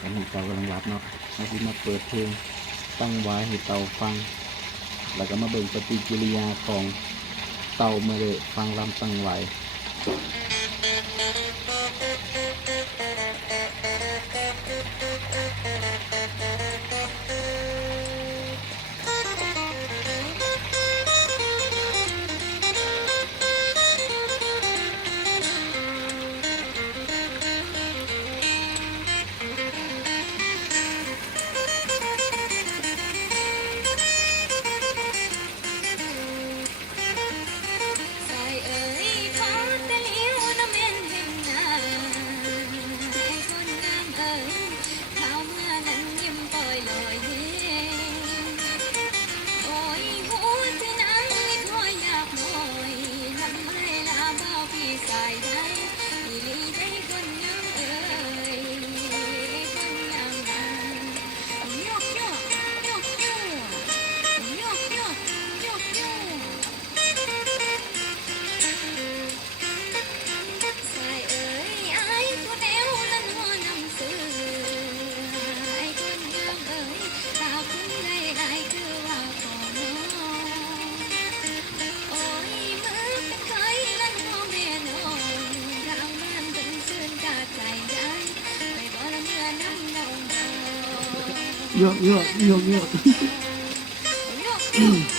ตอนนี้เตากำลังรับเนาะมาที่มาเปิดเพลงตั้งไว้ให้เตาฟังแล้วก็มาเบิ่งปฏิกิริยาของเตาเมื่อได้ฟังลำตั้งไว้เยอะ